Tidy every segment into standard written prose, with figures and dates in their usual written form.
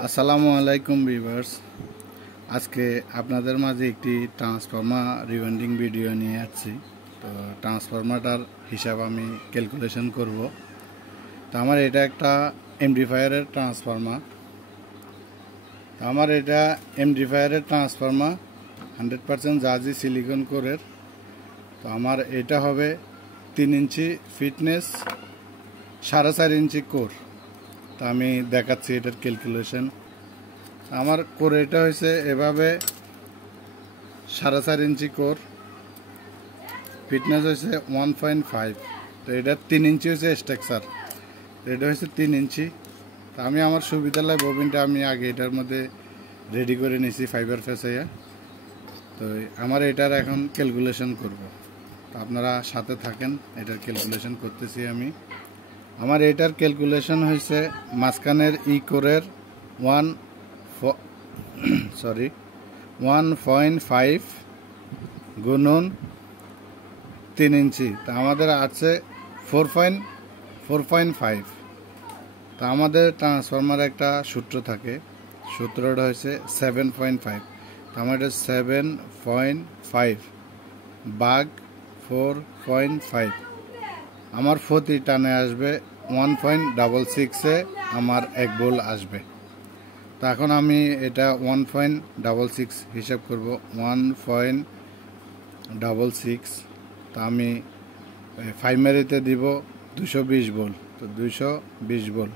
আসসালামু আলাইকুম ভিউয়ার্স। আজকে আপনাদের মাঝে একটি ট্রান্সফর্মার রিওয়াইন্ডিং ভিডিও নিয়ে আসছি। তো ট্রান্সফর্মারটার হিসাব আমি ক্যালকুলেশন করব। তো আমার এটা একটা এমডিফায়ারের ট্রান্সফর্মার। তো আমার এটা এমডিফায়ারের ট্রান্সফর্মার 100% জাজি সিলিকন কোরের। তো আমার এটা হবে 3 ইঞ্চি ফিটনেস, 4.5 ইঞ্চি কোর। তো আমি দেখাচ্ছি এটার ক্যালকুলেশন। আমার কোর এটা হয়েছে এভাবে 4.5 ইঞ্চি কোর, ফিটনেস হয়েছে 1.5। তো এটা 3 ইঞ্চি হয়েছে স্ট্রাকচার, এটা হয়েছে 3 ইঞ্চি। তো আমি আমার সুবিধার ববিনটা আমি আগে এটার মধ্যে রেডি করে নিয়েছি ফাইবার ফেসাইয়া। তো আমার এটার এখন ক্যালকুলেশন করব। তো আপনারা সাথে থাকেন, এটার ক্যালকুলেশন করতেছি আমি। আমার এটার ক্যালকুলেশন হয়েছে মাঝখানের ই কোরের 1.5 গুণন 3 ইঞ্চি। তা আমাদের আছে 4.5। তা আমাদের ট্রান্সফরমার একটা সূত্র থাকে, সূত্রটা হয়েছে 7.5। তা আমাদের 7.5 ভাগ 4.5 আমার প্রতি টানে আসবে 1.66-এ আমার 1 ভোল্ট আসবে। তো এখন আমি এটা 1.66 হিসাব করব। 1.66, তা আমি প্রাইমারিতে দিব 220 ভোল্ট। তো 220 ভোল্ট,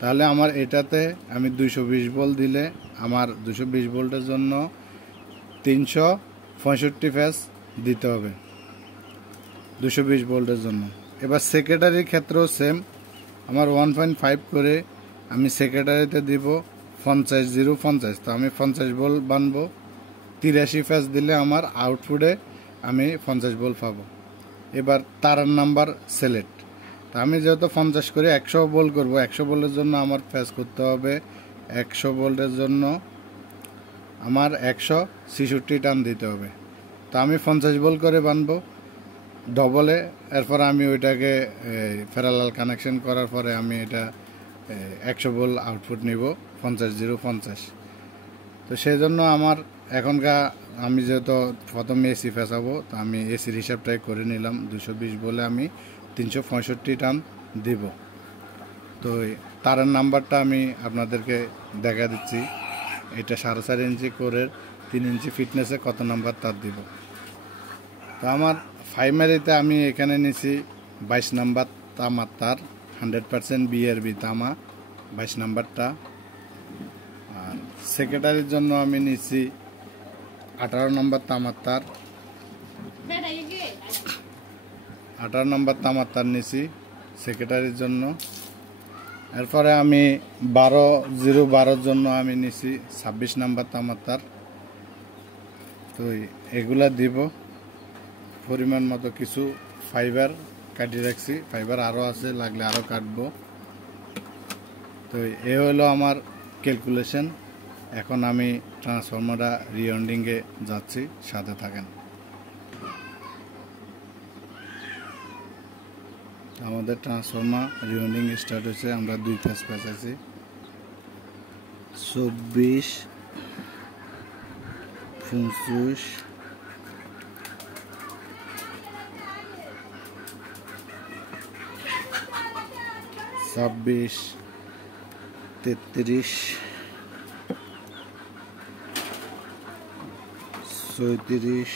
তাহলে আমার এটাতে আমি 220 ভোল্ট দিলে আমার 220 ভোল্টের জন্য 365 ফেজ দিতে হবে 220 ভোল্টের জন্য। এবার সেকেন্ডারির ক্ষেত্রেও সেম, আমার 1.5 করে আমি সেকেন্ডারিতে দিব 50। তো আমি 50 ভোল্ট বানবো। 83 ফেজ দিলে আমার আউটপুটে আমি 50 ভোল্ট পাবো। এবার তারার নাম্বার সিলেক্ট। তা আমি যেহেতু 50 করে 100 ভোল্ট করবো, 100 ভোল্টের জন্য আমার ফেজ করতে হবে 100 ভোল্টের জন্য আমার 166 টান দিতে হবে। তো আমি 50 ভোল্ট করে বানবো ডবলে। এরপর আমি ওইটাকে প্যারালাল কানেকশন করার পরে আমি এটা 100 ভোল্ট আউটপুট নিব 50। তো সেই জন্য আমার এখনকার আমি যেহেতু প্রথমে এসি ফেসাবো, তো আমি এসির হিসাবটাই করে নিলাম। 220 বলে আমি 365 টান দিব। তো তারের নাম্বারটা আমি আপনাদেরকে দেখা দিচ্ছি। এটা 4.5 ইঞ্চি কোরের 3 ইঞ্চি ফিটনেসে কত নাম্বার তার দিব। তো আমার প্রাইমারিতে আমি এখানে নিছি 22 নাম্বার তামার তার, 100% বিআরবি তামা 22 নাম্বারটা। আর সেক্রেটারির জন্য আমি নিছি 18 নম্বর তামার তার, 18 নম্বর তামার তার নিছি সেক্রেটারির জন্য। এরপরে আমি 12-0-12 জন্য আমি নিছি 26 নম্বর তামার তার। তো এগুলা দিব। পরিমাণ মতো কিছু ফাইবার কাটিয়ে রাখছি, ফাইবার আরও আছে, লাগলে আরও কাটবো। তো এ হলো আমার ক্যালকুলেশন। এখন আমি ট্রান্সফর্মারটা রিওয়াইন্ডিংয়ে যাচ্ছি, সাথে থাকেন। আমাদের ট্রান্সফর্মার রিওয়াইন্ডিং স্টার্ট হয়েছে। আমরা 2 ফেজ পেঁচাইছি। 24, 25, 26, 33, 34,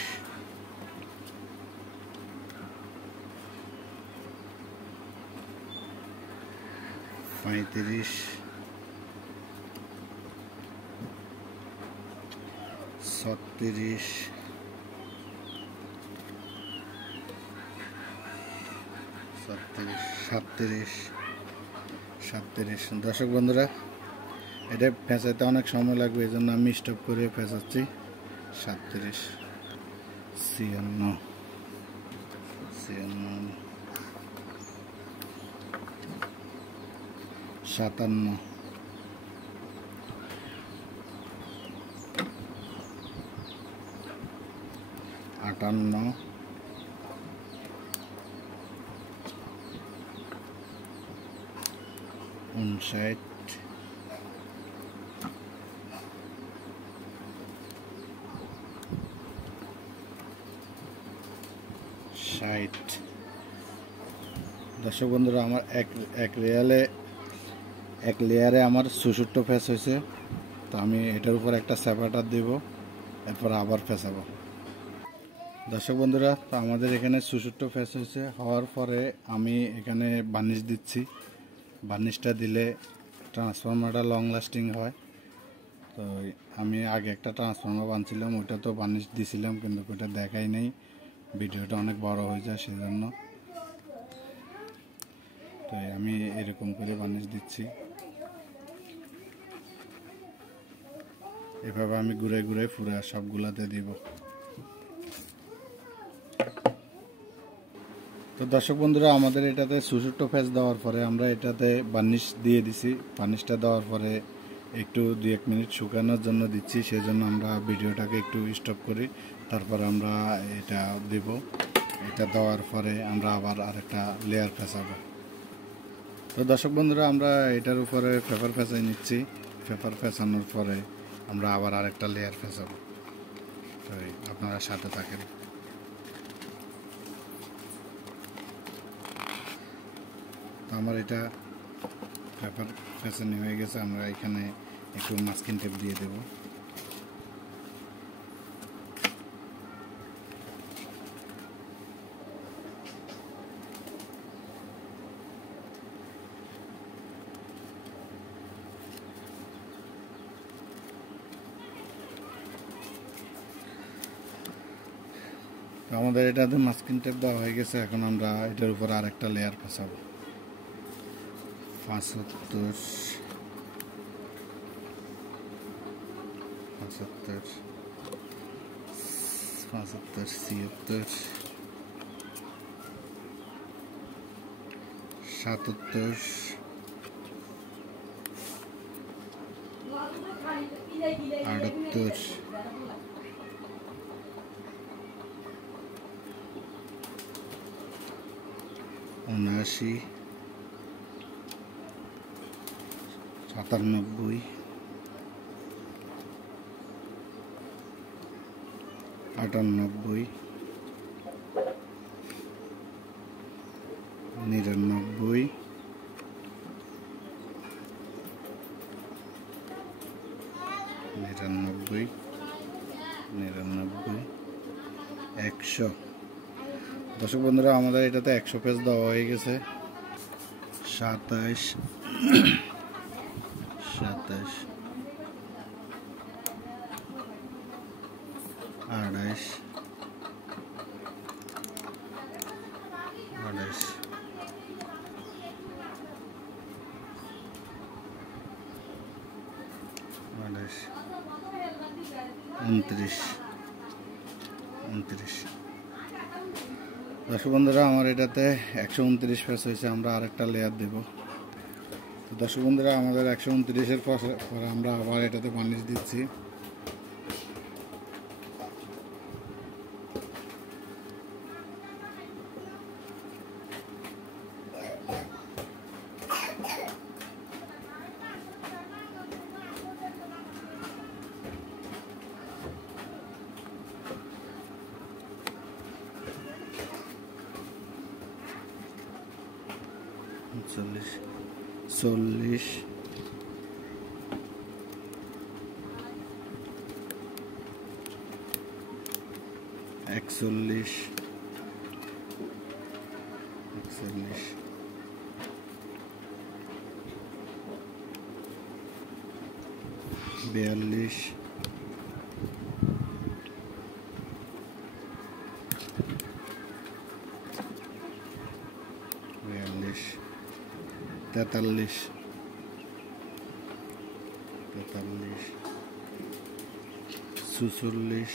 35, 36, 37। দর্শক বন্ধুরা, এটা ফেঁচাইতে অনেক সময় লাগবে, এই জন্য আমি স্টপ করে ফেঁচাচ্ছি। 37, 56, 57, 58, 59, 60। দর্শক বন্ধুরা, আমার এক লেয়ারে আমার 64 ফেস হয়েছে। তো আমি এটার উপর একটা সেপারেটর দিব, এরপর আবার ফেসাবো। দর্শক বন্ধুরা, তো আমাদের এখানে 64 ফেস হয়েছে। হওয়ার পরে আমি এখানে বার্নিশ দিচ্ছি। বার্নিশটা দিলে ট্রান্সফরমারটা লং লাস্টিং হয়। তো আমি আগে একটা ট্রান্সফরমার বানছিলাম, ওইটা তো বার্নিশ দিছিলাম, কিন্তু ওইটা দেখাই নেই, ভিডিওটা অনেক বড় হয়ে যায় সেজন্য। তো আমি এরকম করে বার্নিশ দিচ্ছি। এভাবে আমি ঘুরে ঘুরে পুরো সবগুলাতে দিব। তো দর্শক বন্ধুরা, আমাদের এটাতে 64 ফেস দেওয়ার পরে আমরা এটাতে বার্নিশ দিয়ে দিছি। বার্নিশটা দেওয়ার পরে একটু 2-1 মিনিট শুকানোর জন্য দিচ্ছি, সেজন্য আমরা ভিডিওটাকে একটু স্টপ করি, তারপর আমরা এটা দেব। এটা দেওয়ার পরে আমরা আবার আরেকটা লেয়ার ফেসাবো। তো দর্শক বন্ধুরা, আমরা এটার উপরে পেপার ফেসাই নিচ্ছি। পেপার ফেসানোর পরে আমরা আবার আরেকটা লেয়ার ফেসাবো। তো আপনারা সাথে থাকেন। আমার এটা পেপার ফেসানি হয়ে গেছে। আমরা এখানে একটু মাস্কিং টেপ দিয়ে দেব। আমাদের এটাতে মাস্কিং টেপ দেওয়া হয়ে গেছে। এখন আমরা এটার উপর আরেকটা লেয়ার ফেসাবো। 75, 76, 77, 77, 78, 79, 97, 98, 99, 99, 99, 100। দর্শক বন্ধুরা, আমাদের এটাতে 100 পেজ দেওয়া হয়ে গেছে। 27, 27, 28, 28, 29, 29। দর্শক বন্ধুরা, আমার এটাতে 129 পেজ হয়েছে। আমরা আরেকটা লেয়ার দেব। তো দর্শক বন্ধুরা, আমাদের 129-এর পরে আমরা আবার এটাতে বার্নিশ দিচ্ছি। চল্লিশ, 41, 42, 43,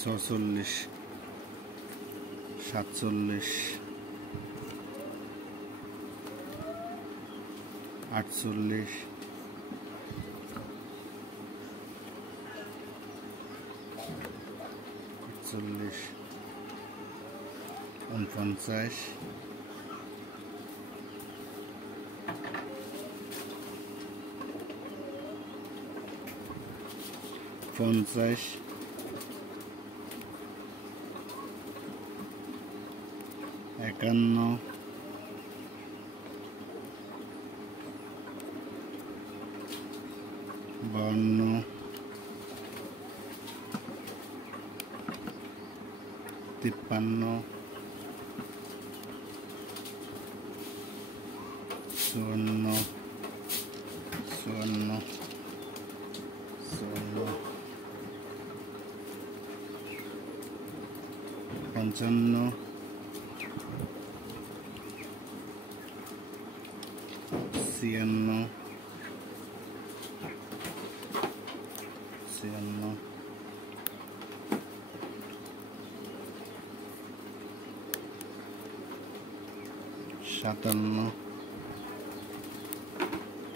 46, 45, 46, 47, 48, 49, 50, 50, 51, 52, 53, 54, 54, 55,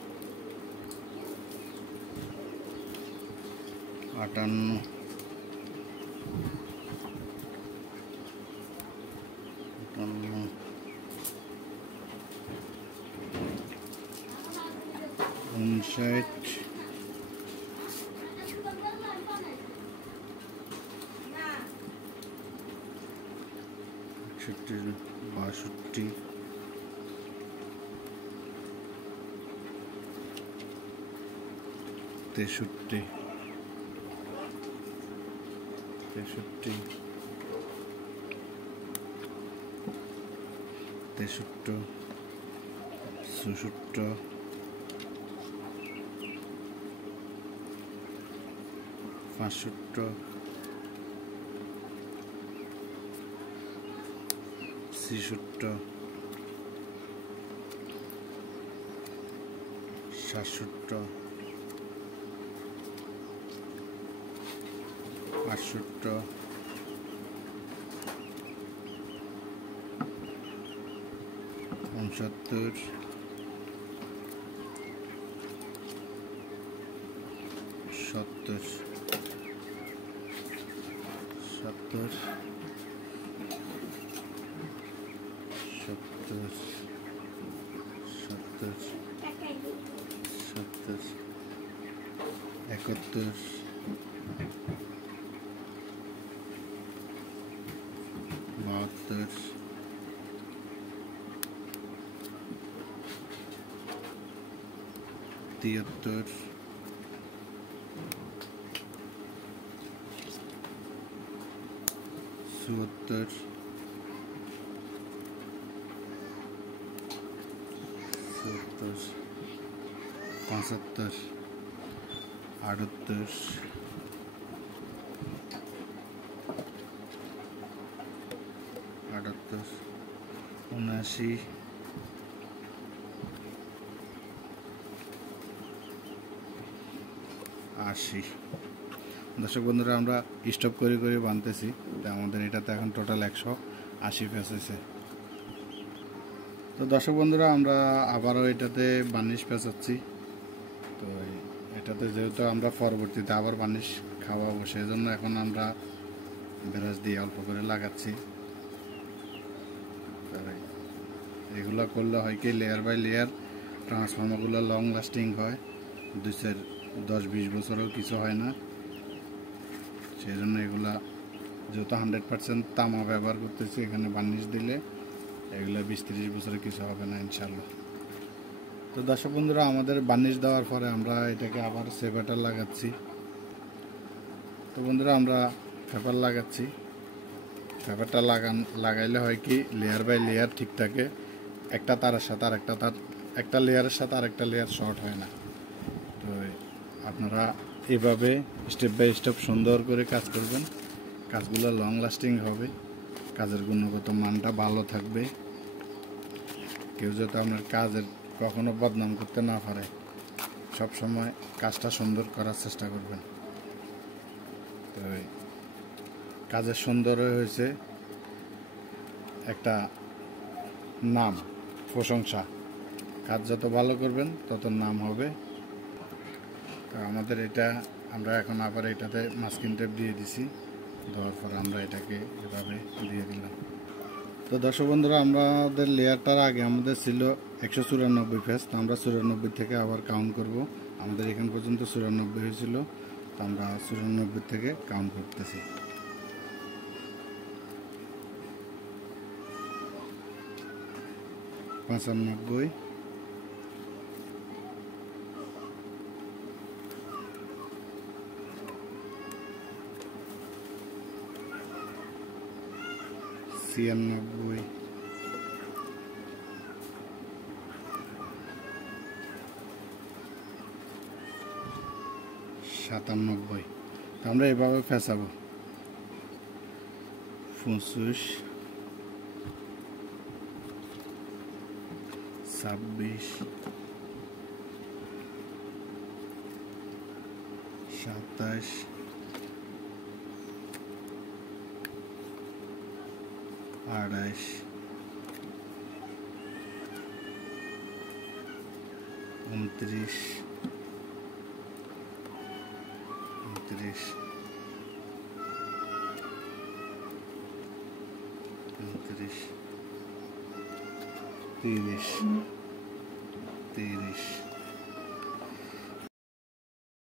56, 56, 57, 58, 59, 61, 62, 63, 64, 65, 80। দর্শক বন্ধুরা, আমরা স্টপ করে করে বানতেছি, তো আমাদের এটাতে এখন টোটাল 180 পিস হয়েছে। তো দর্শক বন্ধুরা, আমরা আবারও এটাতে বার্নিশ পেঁচাচ্ছি। তো এটাতে যেহেতু আমরা পরবর্তীতে আবার বার্নিশ খাওয়াবো, সেই জন্য এখন আমরা ব্রাশ দিয়ে অল্প করে লাগাচ্ছি। এগুলো করলে হয় কি, লেয়ার বাই লেয়ার ট্রান্সফর্মারগুলো লং লাস্টিং হয়, 10-20 বছরও কিছু হয় না। সেই জন্য এগুলা যেহেতু 100% তামা ব্যবহার করতেছি, এখানে বার্নিশ দিলে এগুলো 20-30 বছরে কিছু হবে না ইনশাল্লাহ। তো দর্শক বন্ধুরা, আমাদের বার্নিশ দেওয়ার পরে আমরা এটাকে আবার সেপারেটর লাগাচ্ছি। তো বন্ধুরা, আমরা পেপার লাগাচ্ছি। পেপারটা লাগাইলে হয় কি, লেয়ার বাই লেয়ার ঠিক থাকে, একটা তারের সাথে আর একটা তার, একটা লেয়ারের সাথে আর একটা লেয়ার শর্ট হয় না। তো আপনারা এভাবে স্টেপ বাই স্টেপ সুন্দর করে কাজ করবেন, কাজগুলো লং লাস্টিং হবে, কাজের গুণগত মানটা ভালো থাকবে, কেউ যাতে আপনার কাজের কখনো বদনাম করতে না পারে, সবসময় কাজটা সুন্দর করার চেষ্টা করবেন। তো কাজের সুন্দর হয়েছে একটা নাম, প্রশংসা, কাজ যত ভালো করবেন তত নাম হবে। তো আমাদের এটা, আমরা এখন আবার এটাতে মাস্কিং টেপ দিয়ে দিছি, দেওয়ার পর আমরা এটাকে এভাবে দিয়ে দিলাম। তো দর্শক বন্ধুরা, আমাদের লেয়ারটার আগে আমাদের ছিল 194 ফেস, তো আমরা 94 থেকে আবার কাউন্ট করব। আমাদের এখান পর্যন্ত 94 হয়েছিল, তো আমরা 94 থেকে কাউন্ট করতেছি। পঁচানব্বই, ছিয়ানব্বই, সাতানব্বই। আমরা এভাবে ফেঁচাবো। 25, 26, 27, 28, 29, 30, 30, 30,